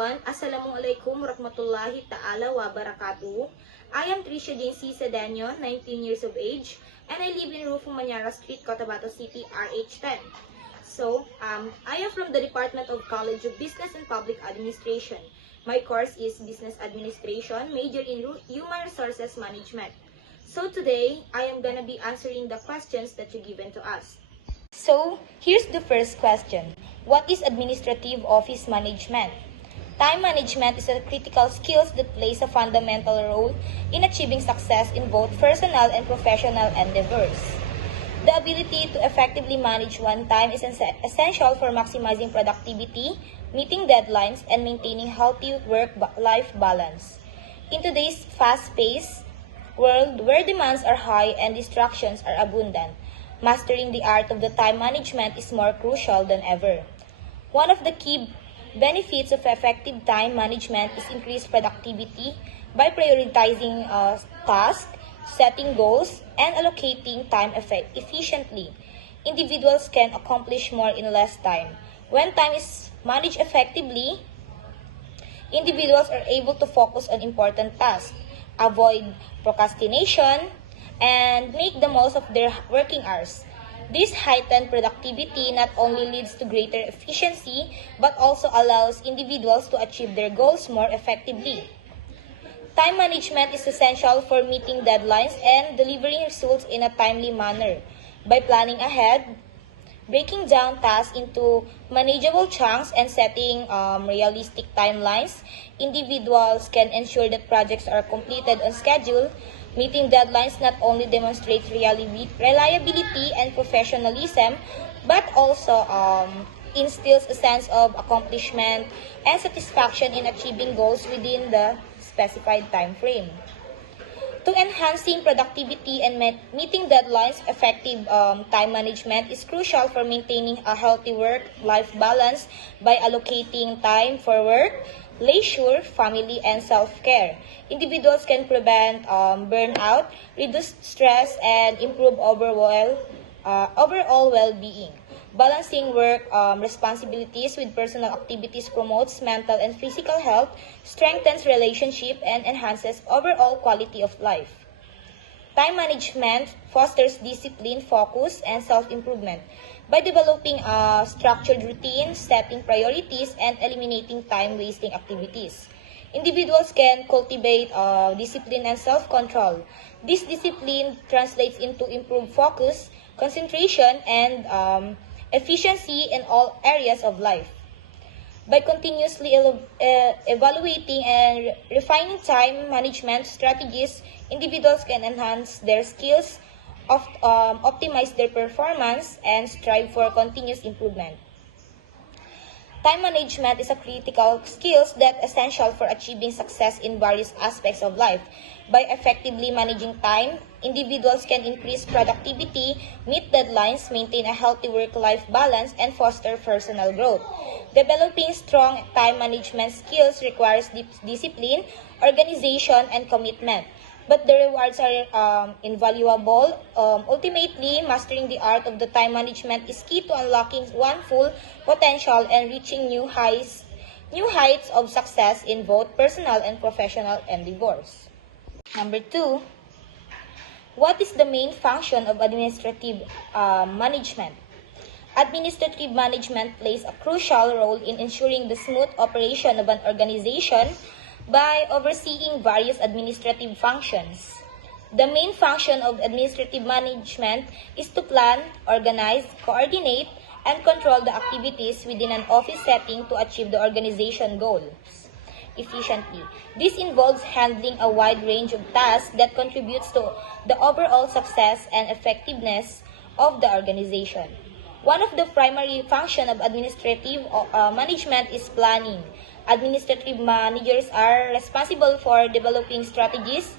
everyone. Assalamualaikum warahmatullahi ta'ala wa barakatuh. I am Tricia Jane C. Sedanyo, 19 years of age, and I live in Rufo Manyara Street, Cotabato City, RH10. I am from the Department of College of Business and Public Administration. My course is Business Administration, major in Human Resources Management. So today, I am gonna be answering the questions that you given to us. So, here's the first question. What is administrative office management? Time management is a critical skill that plays a fundamental role in achieving success in both personal and professional endeavors. The ability to effectively manage one's time is essential for maximizing productivity, meeting deadlines, and maintaining healthy work-life balance. In today's fast-paced world where demands are high and distractions are abundant, mastering the art of the time management is more crucial than ever. One of the key benefits of effective time management is increased productivity by prioritizing tasks, setting goals, and allocating time efficiently. Individuals can accomplish more in less time. When time is managed effectively, individuals are able to focus on important tasks, avoid procrastination, and make the most of their working hours. This heightened productivity not only leads to greater efficiency, but also allows individuals to achieve their goals more effectively. Time management is essential for meeting deadlines and delivering results in a timely manner. By planning ahead, breaking down tasks into manageable chunks, and setting realistic timelines, individuals can ensure that projects are completed on schedule. Meeting deadlines not only demonstrates reliability and professionalism, but also instills a sense of accomplishment and satisfaction in achieving goals within the specified time frame. To enhancing productivity and meeting deadlines, effective time management is crucial for maintaining a healthy work-life balance by allocating time for work, leisure, family, and self-care. Individuals can prevent burnout, reduce stress, and improve overall well-being. Balancing work responsibilities with personal activities promotes mental and physical health, strengthens relationships, and enhances overall quality of life. Time management fosters discipline, focus, and self-improvement. By developing a structured routine, setting priorities, and eliminating time-wasting activities, individuals can cultivate discipline and self-control. This discipline translates into improved focus, concentration, and efficiency in all areas of life. By continuously evaluating and refining time management strategies, individuals can enhance their skills, optimize their performance, and strive for continuous improvement. Time management is a critical skill that is essential for achieving success in various aspects of life. By effectively managing time, individuals can increase productivity, meet deadlines, maintain a healthy work-life balance, and foster personal growth. Developing strong time management skills requires discipline, organization, and commitment. But the rewards are invaluable. Ultimately, mastering the art of the time management is key to unlocking one's full potential and reaching new heights of success in both personal and professional endeavors. Number 2, what is the main function of administrative management? Administrative management plays a crucial role in ensuring the smooth operation of an organization by overseeing various administrative functions. The main function of administrative management is to plan, organize, coordinate, and control the activities within an office setting to achieve the organization goals efficiently. This involves handling a wide range of tasks that contributes to the overall success and effectiveness of the organization. One of the primary functions of administrative management is planning. Administrative managers are responsible for developing strategies,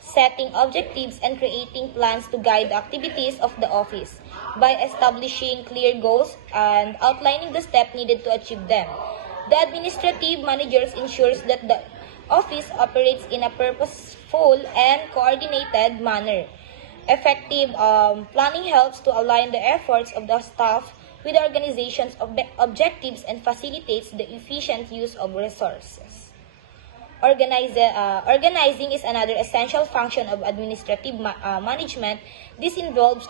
setting objectives, and creating plans to guide the activities of the office. By establishing clear goals and outlining the steps needed to achieve them, the administrative managers ensures that the office operates in a purposeful and coordinated manner. Effective planning helps to align the efforts of the staff with the organization's objectives and facilitates the efficient use of resources. Organizing is another essential function of administrative management. This involves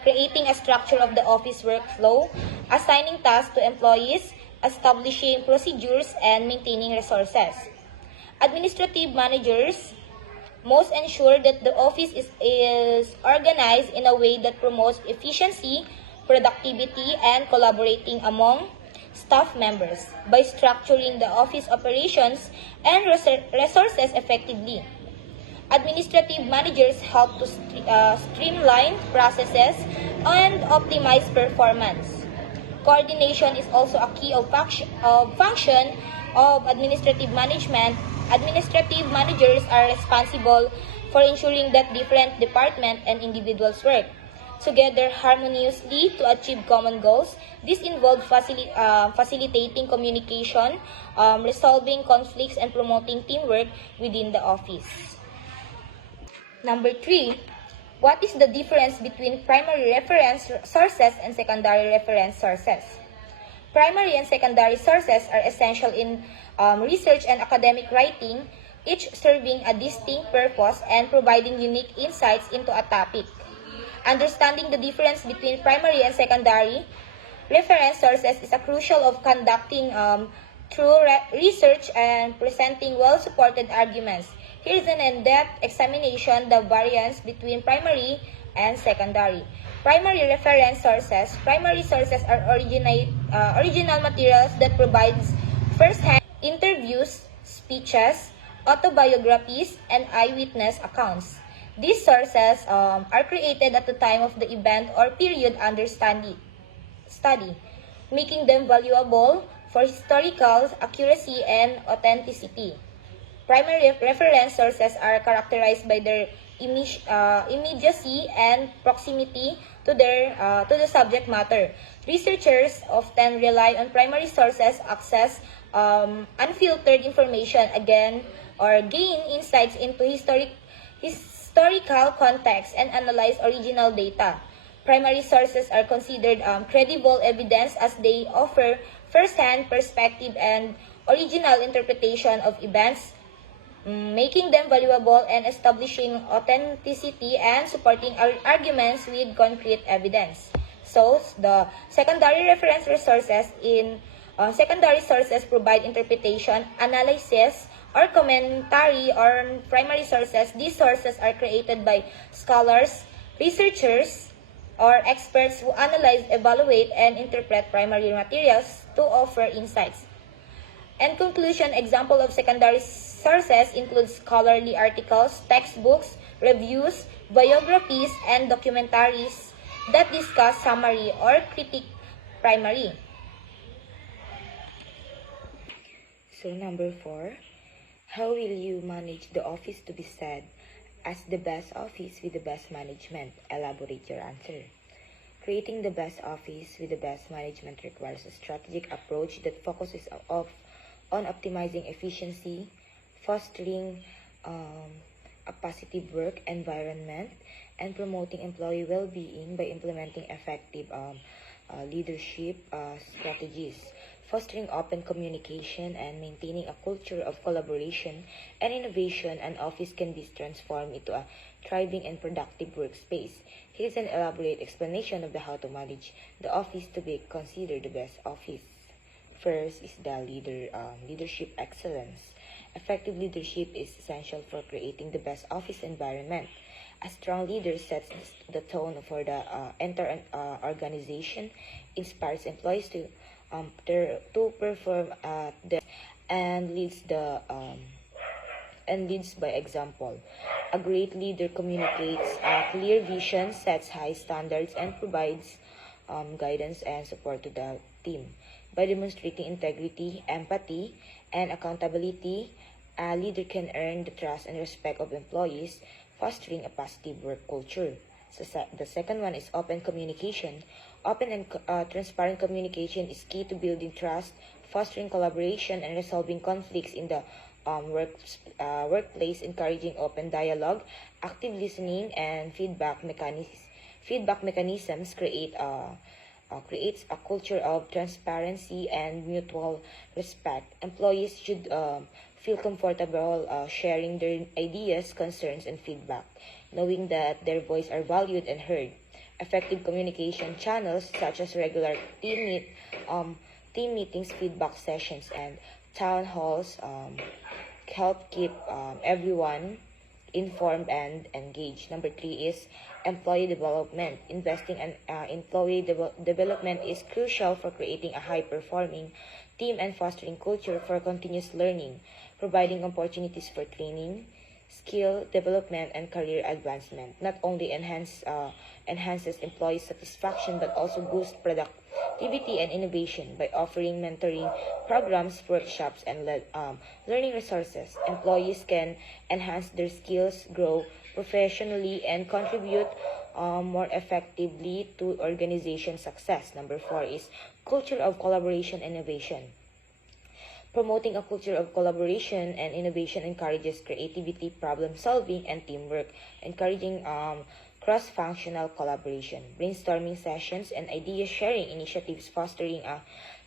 creating a structure of the office workflow, assigning tasks to employees, establishing procedures, and maintaining resources. Administrative managers must ensure that the office is organized in a way that promotes efficiency, productivity, and collaborating among staff members by structuring the office operations and resources effectively. Administrative managers help to streamline processes and optimize performance. Coordination is also a key function of administrative management. Administrative managers are responsible for ensuring that different departments and individuals work together harmoniously to achieve common goals. This involves facilitating communication, resolving conflicts, and promoting teamwork within the office. Number 3, what is the difference between primary reference sources and secondary reference sources? Primary and secondary sources are essential in research and academic writing, each serving a distinct purpose and providing unique insights into a topic. Understanding the difference between primary and secondary reference sources is a crucial of conducting through research and presenting well-supported arguments. Here's an in-depth examination of the variance between primary and secondary. Primary reference sources. Primary sources are original materials that provides first-hand interviews, speeches, autobiographies, and eyewitness accounts. These sources are created at the time of the event or period under study, making them valuable for historical accuracy and authenticity. Primary reference sources are characterized by their immediacy and proximity to the subject matter. Researchers often rely on primary sources access unfiltered information or gain insights into historical context and analyze original data. Primary sources are considered credible evidence as they offer first-hand perspective and original interpretation of events, making them valuable and establishing authenticity and supporting arguments with concrete evidence. So, the secondary reference resources secondary sources provide interpretation, analysis, or commentary on primary sources. These sources are created by scholars, researchers, or experts who analyze, evaluate, and interpret primary materials to offer insights. In conclusion, example of secondary sources include scholarly articles, textbooks, reviews, biographies, and documentaries that discuss summary or critique primary. So number 4, how will you manage the office to be said as the best office with the best management? Elaborate your answer. Creating the best office with the best management requires a strategic approach that focuses on optimizing efficiency, fostering a positive work environment, and promoting employee well-being by implementing effective leadership strategies, fostering open communication, and maintaining a culture of collaboration and innovation. An office can be transformed into a thriving and productive workspace. Here's an elaborate explanation of how to manage the office to be considered the best office. First is the leadership excellence. Effective leadership is essential for creating the best office environment. A strong leader sets the tone for the entire organization, inspires employees to perform and leads by example. A great leader communicates a clear vision, sets high standards, and provides guidance and support to the team. By demonstrating integrity, empathy, and accountability, a leader can earn the trust and respect of employees, fostering a positive work culture. So the second one is open communication. Open and transparent communication is key to building trust, fostering collaboration, and resolving conflicts in the workplace, encouraging open dialogue, active listening, and feedback mechanisms create creates a culture of transparency and mutual respect. Employees should feel comfortable sharing their ideas, concerns, and feedback, knowing that their voice are valued and heard. Effective communication channels such as regular team meetings, feedback sessions, and town halls help keep everyone informed and engaged. Number three is employee development. Investing in employee development is crucial for creating a high-performing team and fostering culture for continuous learning, providing opportunities for training, skill development, and career advancement. Not only enhances employee satisfaction but also boosts productivity and innovation by offering mentoring programs, workshops, and learning resources. Employees can enhance their skills, grow professionally, and contribute more effectively to organization success. Number four is culture of collaboration and innovation. Promoting a culture of collaboration and innovation encourages creativity, problem solving, and teamwork, encouraging cross-functional collaboration, brainstorming sessions, and idea sharing initiatives, fostering a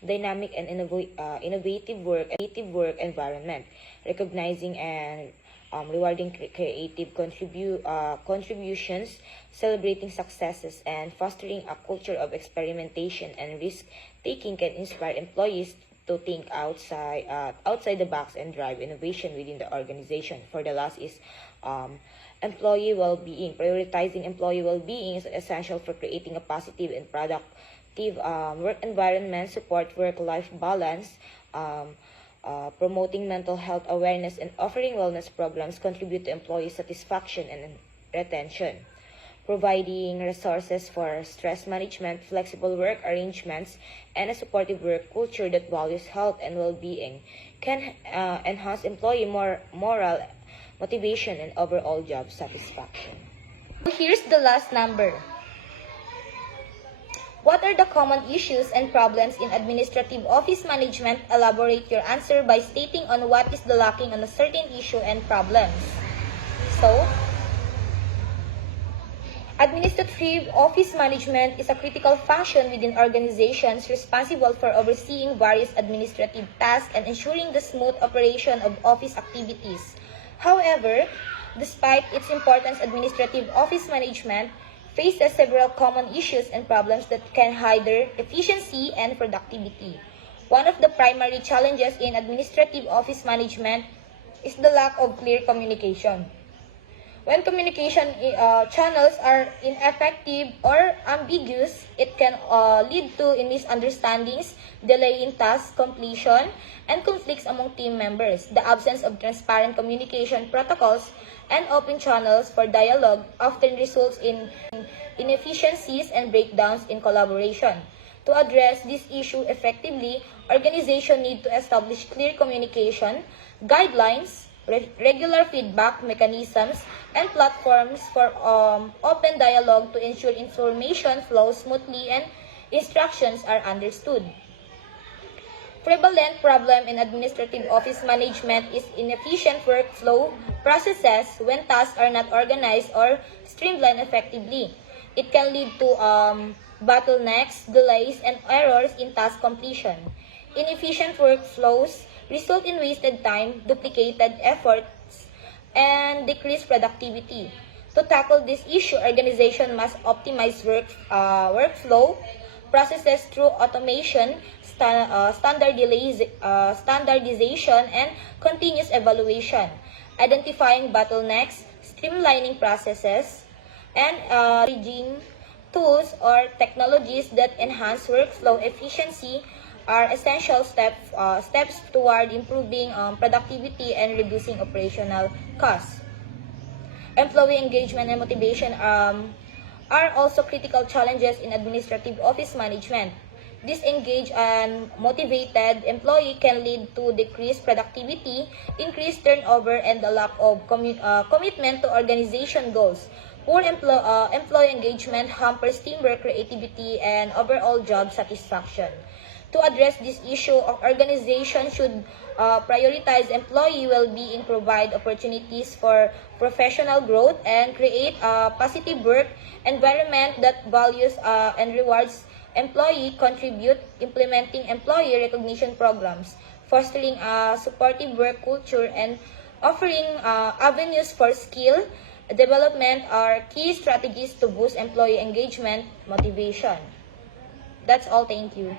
dynamic and innovative work environment, recognizing and rewarding creative contributions, celebrating successes, and fostering a culture of experimentation and risk-taking can inspire employees to think outside the box and drive innovation within the organization. For the last is employee well-being. Prioritizing employee well-being is essential for creating a positive and productive work environment, support work-life balance, promoting mental health awareness, and offering wellness programs contribute to employee satisfaction and retention. Providing resources for stress management, flexible work arrangements, and a supportive work culture that values health and well-being can enhance employee morale, motivation, and overall job satisfaction. Here's the last number. What are the common issues and problems in administrative office management? Elaborate your answer by stating on what is the lacking on a certain issue and problems. So, administrative office management is a critical function within organizations responsible for overseeing various administrative tasks and ensuring the smooth operation of office activities. However, despite its importance, administrative office management faces several common issues and problems that can hinder efficiency and productivity. One of the primary challenges in administrative office management is the lack of clear communication. When communication channels are ineffective or ambiguous, it can lead to misunderstandings, delay in task completion, and conflicts among team members. The absence of transparent communication protocols and open channels for dialogue often results in inefficiencies and breakdowns in collaboration. To address this issue effectively, organizations need to establish clear communication, guidelines, regular feedback mechanisms, and platforms for open dialogue to ensure information flows smoothly and instructions are understood. Prevalent problem in administrative office management is inefficient workflow processes when tasks are not organized or streamlined effectively. It can lead to bottlenecks, delays, and errors in task completion. Inefficient workflows result in wasted time, duplicated efforts, and decreased productivity. To tackle this issue, organization must optimize workflow processes through automation, standardization, and continuous evaluation, identifying bottlenecks, streamlining processes, and leveraging tools or technologies that enhance workflow efficiency are essential steps toward improving productivity and reducing operational costs. Employee engagement and motivation are also critical challenges in administrative office management. Disengaged and motivated employee can lead to decreased productivity, increased turnover, and the lack of commitment to organization goals. Poor employee engagement hampers teamwork, creativity, and overall job satisfaction. To address this issue, organizations should prioritize employee well-being, provide opportunities for professional growth, and create a positive work environment that values and rewards employee contribute implementing employee recognition programs, fostering a supportive work culture, and offering avenues for skill development are key strategies to boost employee engagement motivation. That's all. Thank you.